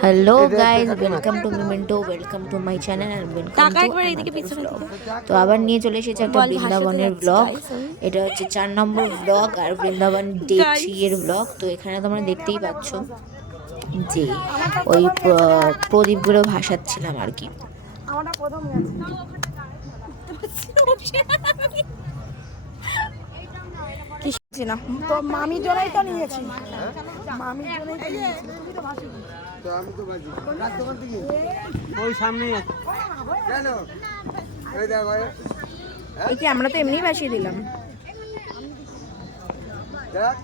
Hello guys welcome to Memento welcome to my channel and welcome to একবার এদিকে পিছনে তো আবার নিয়ে চলে এসেছে একটা বৃন্দাবনের ব্লগ এটা হচ্ছে চার নম্বর ব্লগ আর বৃন্দাবন ডে থ্রি এর ব্লগ তো এখানে তোমরা দেখতেই পাচ্ছ যে ওই প্র- প্রদীপগুলো ভাসাচ্ছিলাম আর কি। কিছু না। তো মামির জন্যই তো নিয়েছি। মামির জন্যই তো নিয়েছি। তুমি তো ভাসি ওই কেন? এই দেখো এই। কি আমরা তো এমনিই ভাসিয়ে দিলাম। দেখ।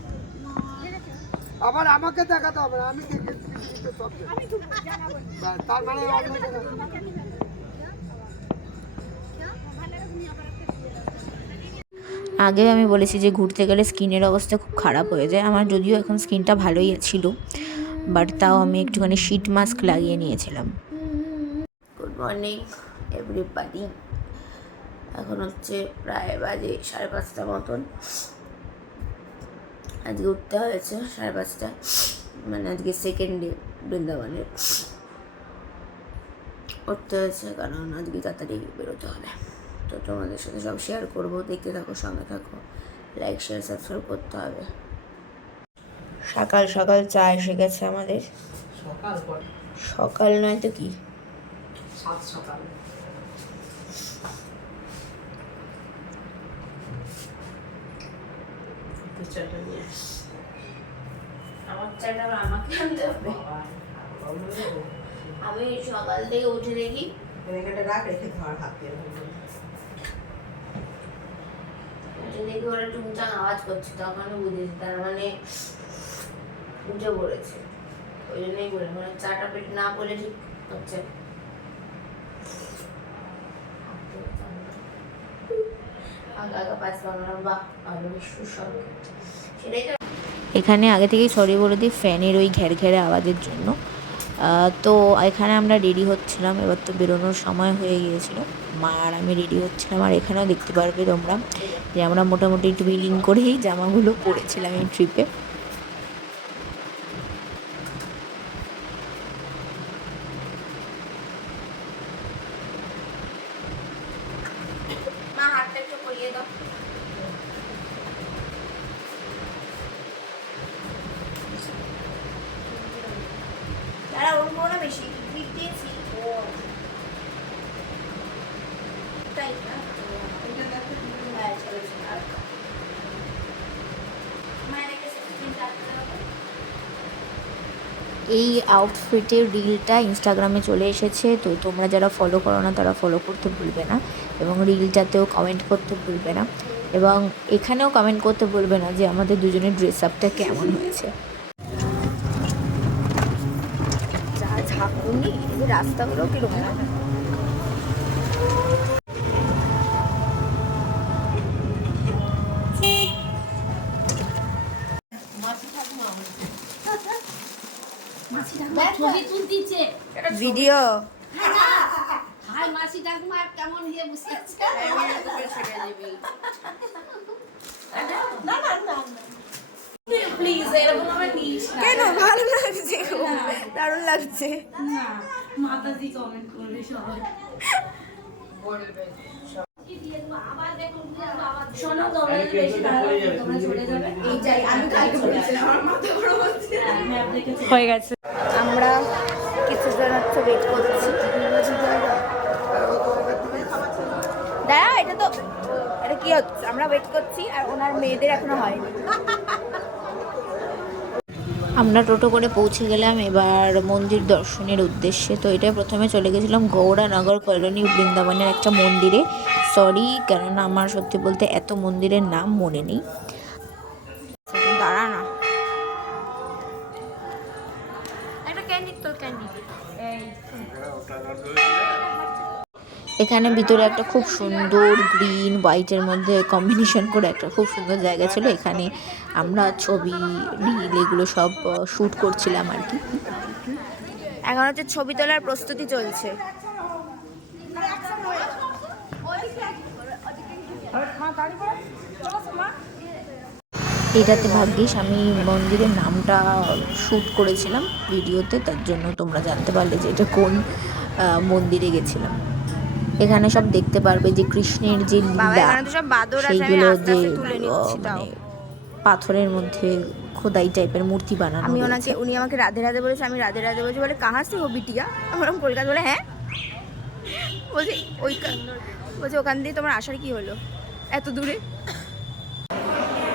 আবার আমাকে দেখাতে হবে আমি দেখে তো তার মানে আগে আমি বলেছি যে ঘুরতে গেলে স্কিনের অবস্থা খুব খারাপ হয়ে যায়। আমার যদিও এখন স্কিনটা ভালোই ছিল, বাট তাও আমি একটুখানি শীট মাস্ক লাগিয়ে নিয়েছিলাম। গুড মর্নিং এভরিবাডি এখন হচ্ছে প্রায় বাজে সাড়ে পাঁচটা মতন। আজকে উঠতে হয়েছে সাড়ে পাঁচটায় মানে আজকে সেকেন্ড ডে বৃন্দাবনের উঠতে হয়েছে কারণ আজকে তাড়াতাড়ি বেরোতে হবে। তো তোমাদের সাথে সব শেয়ার করব। দেখতে থাকো সঙ্গে থাকো। লাইক শেয়ার সাবস্ক্রাইব করতে হবে। সকাল সকাল চা এসে গেছে আমাদের। সকাল নয় তো কি? আমি সকাল থেকে উঠে দেখি। রাখ রেখে ধর হাত দেখি ওরা টুংটাং আওয়াজ করছে? তখন বুঝেছি, তার মানে উঠে পড়েছে। ওই জন্যই বলে মানে চাটা পেট না বলে ঠিক হচ্ছে এখানে আগে থেকেই সরি বলে দিই, ফ্যানের ওই ঘের ঘেরে আওয়াজের জন্য। তো এখানে আমরা রেডি হচ্ছিলাম, এবার তো বেরোনোর সময় হয়ে গিয়েছিল। মা আর আমি রেডি হচ্ছিলাম আর এখানেও দেখতে পারবে তোমরা যে আমরা মোটামুটি ড্রিলিং করেই জামাগুলো পরেছিলাম এই ট্রিপে করিয়ে দাও দাঁড়া ওরকম করো না বেশি ক্লিপ দিয়েছি ও তাই না হ্যাঁ চলো চলো আর মায়ের কাছে তিন রাখতে হবে এই আউটফিটের রিলটা ইনস্টাগ্রামে চলে এসেছে। তো তোমরা যারা ফলো করো না, তারা ফলো করতে ভুলবে না এবং রিলটাতেও কমেন্ট করতে ভুলবে না এবং এখানেও কমেন্ট করতে ভুলবে না যে আমাদের দুজনের ড্রেস আপটা কেমন হয়েছে। রাস্তাগুলো কীরকম? ভিডিও। হাই মাসি কেমন হয়ে কেন? ভালো লাগছে দারুণ লাগছে। মাতাজি কমেন্ট করবে সবাই। শোনো তোমরা বেশি তোমরা চলে যাবে। এই যাই আমি কালকে বলেছিলাম আমার মাথা গরম হচ্ছে। হয়ে গেছে। আমরা আমরা টোটো করে পৌঁছে গেলাম এবার মন্দির দর্শনের উদ্দেশ্যে। তো এটা প্রথমে চলে গেছিলাম গৌড়ানগর কলোনি বৃন্দাবনের একটা মন্দিরে। সরি কেননা আমার সত্যি বলতে এত মন্দিরের নাম মনে নেই। এখানে ভিতরে একটা খুব সুন্দর গ্রিন হোয়াইটের মধ্যে কম্বিনেশন করে একটা খুব সুন্দর জায়গা ছিল। এখানে আমরা ছবি রিল এগুলো সব শ্যুট করছিলাম আর কি। এখন হচ্ছে ছবি তোলার প্রস্তুতি চলছে। এটাতে ভাগ্যিস আমি মন্দিরের নামটা শ্যুট করেছিলাম ভিডিওতে তার জন্য তোমরা জানতে পারলে যে এটা কোন মন্দিরে গেছিলাম। এখানে সব দেখতে পারবে যে কৃষ্ণের যে লীলা সেইগুলো যে তুলে নিচ্ছি আহ, মানে পাথরের মধ্যে খোদাই টাইপের মূর্তি বানানো আমি। ওনাকে উনি আমাকে রাধে রাধে বলেছে আমি রাধে রাধে বলেছি বলে কাহা সে হো বিটিয়া? আমার কলকাতা বলে হ্যাঁ? বলছি ওই বলছি ওখান দিয়ে তোমার আসার কি হলো? এত দূরে?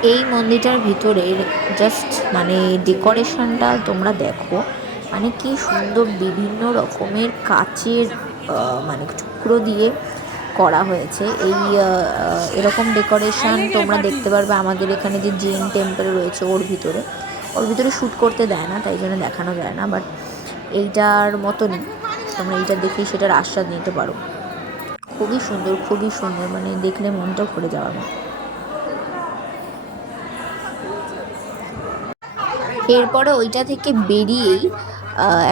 এই মন্দিরটার ভিতরের জাস্ট মানে ডেকোরেশনটা তোমরা দেখো মানে কি সুন্দর বিভিন্ন রকমের কাচের মানে টুকরো দিয়ে করা হয়েছে। এই এরকম ডেকোরেশন তোমরা দেখতে পারবে আমাদের এখানে যে জেন টেম্পল রয়েছে ওর ভিতরে। ওর ভিতরে শ্যুট করতে দেয় না, তাই জন্য দেখানো যায় না, বাট এইটার মতনই তোমরা এইটা দেখেই সেটার আস্বাদ নিতে পারো। খুবই সুন্দর খুবই সুন্দর মানে দেখলে মনটা ভরে যাওয়ার মতো। এরপরে ওইটা থেকে বেরিয়েই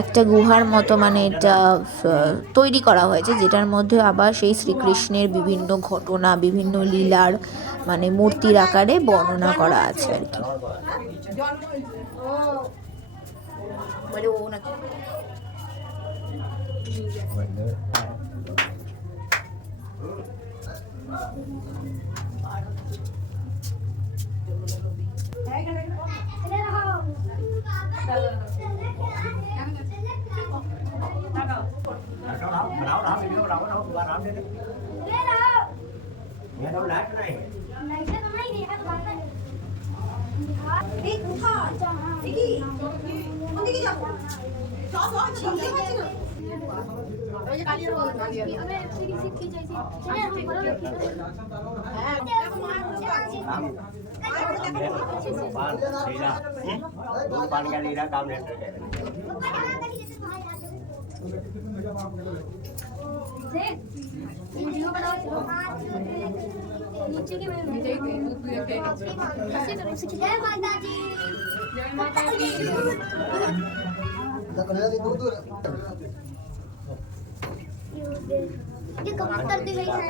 একটা গুহার মতো মানে এটা তৈরি করা হয়েছে, যেটার মধ্যে আবার সেই শ্রীকৃষ্ণের বিভিন্ন ঘটনা, বিভিন্ন লীলার মানে মূর্তির আকারে বর্ণনা করা আছে আর কি। बनाओ राम ले लो रावण हो पूरा राम ले ले ले रहो ये तो लाइट नहीं लाइट तो नहीं देखा तो बात है देख उठा देखी उन्हें की जाओ जाओ जाओ जल्दी मत ना ये काली रहो काली रहो अबे ऐसे किसी की जैसी चले हम बड़ा रखे हैं। पानी का लीरा काम नीचे की जय माता दी जय माता दी ये कमाल करते गई है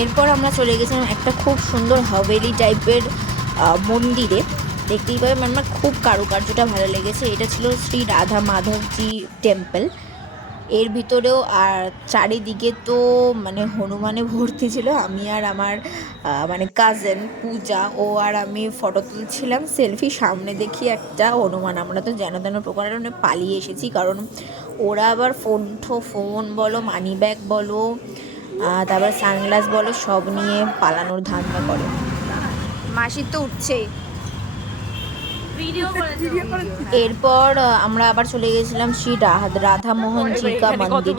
এরপর আমরা চলে গেছিলাম একটা খুব সুন্দর হাভেলি টাইপের মন্দিরে। দেখতেই পাবে মানে আমার খুব কারুকার্যটা ভালো লেগেছে। এটা ছিল শ্রী রাধা মাধবজি টেম্পল এর ভিতরেও, আর চারিদিকে তো মানে হনুমানে ভর্তি ছিল। আমি আর আমার মানে কাজেন পূজা, ও আর আমি ফটো তুলছিলাম সেলফি সামনে দেখি একটা হনুমান। আমরা তো যেন তেন প্রকারের মানে পালিয়ে এসেছি, কারণ ওরা আবার ফোন ফোন বলো মানি ব্যাগ বলো তারপর সানগ্লাস বলো সব নিয়ে পালানোর ধান্দা করে। মাসির তো উঠছেই। এরপর আমরা আবার চলে গেছিলাম শ্রী রাধা মোহন জিকা মন্দির।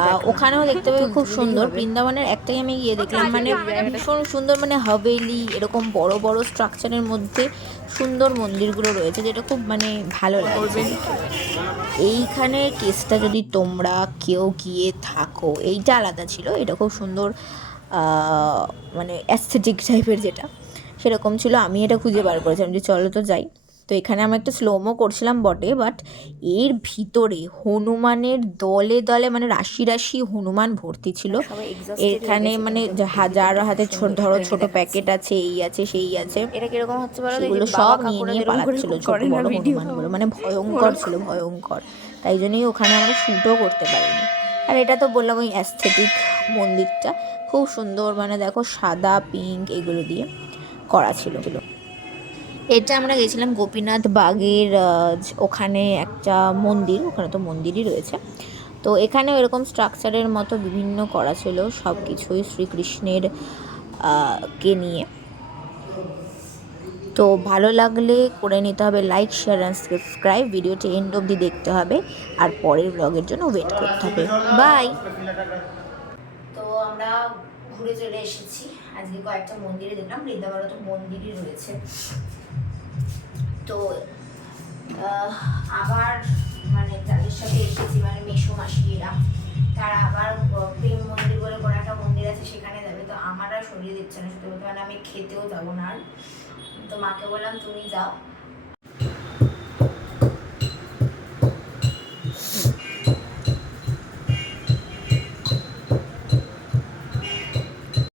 আহ, ওখানেও দেখতে পাবে খুব সুন্দর। বৃন্দাবনের একটাই আমি গিয়ে দেখলাম মানে ভীষণ সুন্দর মানে হাভেলি এরকম বড় বড় স্ট্রাকচারের মধ্যে সুন্দর মন্দিরগুলো রয়েছে যেটা খুব মানে ভালো লাগবে এইখানে কেসটা যদি তোমরা কেউ গিয়ে থাকো, এইটা আলাদা ছিল, এটা খুব সুন্দর মানে অ্যাস্থেটিক টাইপের যেটা, সেরকম ছিল। আমি এটা খুঁজে বার করেছিলাম যে চলো তো যাই। তো এখানে আমি একটা স্লোমো করছিলাম বটে বাট এর ভিতরে হনুমানের দলে দলে মানে রাশি রাশি হনুমান ভর্তি ছিল। এখানে মানে হাজার হাতে ছোট ধরো ছোট প্যাকেট আছে এই আছে সেই আছে। সব নিয়ে নিয়ে পালাচ্ছিল ছোট বড় হনুমানগুলো মানে ভয়ঙ্কর ছিল ভয়ঙ্কর। তাই জন্যই ওখানে আমরা শ্যুটও করতে পারিনি। আর এটা তো বললাম ওই অ্যাস্থেটিক মন্দিরটা খুব সুন্দর মানে দেখো সাদা পিঙ্ক এগুলো দিয়ে করা ছিল। এটা আমরা গেছিলাম গোপীনাথ বাগের ওখানে একটা মন্দির, ওখানে তো মন্দিরই রয়েছে। তো এখানে এরকম স্ট্রাকচারের মতো বিভিন্ন করা ছিল সব কিছুই শ্রীকৃষ্ণের কে নিয়ে। তো ভালো লাগলে করে নিতে হবে লাইক শেয়ার অ্যান্ড সাবস্ক্রাইব ভিডিওটি এন্ড অবধি দেখতে হবে, আর পরের ব্লগের জন্য ওয়েট করতে হবে। বাই তো আমরা ঘুরে চলে এসেছি। আজকে কয়েকটা মন্দিরে দেখলাম বৃন্দাবনে তো মন্দিরই রয়েছে। তো আবার মানে তাদের সাথে এসেছি মানে মেসো মাসিরা। তারা আবার প্রেম মন্দির বলে কোনো একটা মন্দির আছে সেখানে যাবে। তো আমার আর শরীর দিচ্ছে না, সত্যি বলতে। মানে আমি খেতেও যাব না আর। তো মাকে বললাম, তুমি যাও।